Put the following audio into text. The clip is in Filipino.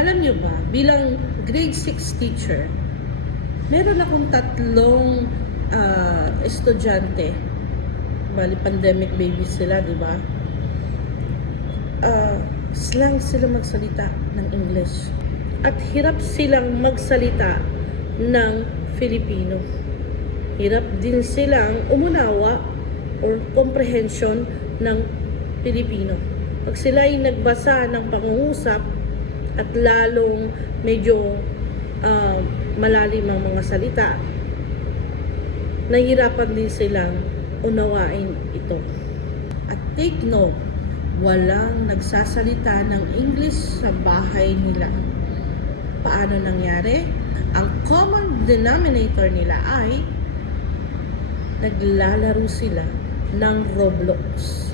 Alam nyo ba, bilang grade 6 teacher, meron akong tatlong estudyante. Bali, pandemic babies sila, di ba? Slang sila magsalita ng English. At hirap silang magsalita ng Filipino. Hirap din silang umunawa or comprehension ng Filipino. Pag sila ay nagbasa ng pangungusap at lalong medyo malalim ang mga salita, nahihirapan din silang unawain ito. At take note, walang nagsasalita ng English sa bahay nila. Paano nangyari? Ang common denominator nila ay naglalaro sila ng Roblox.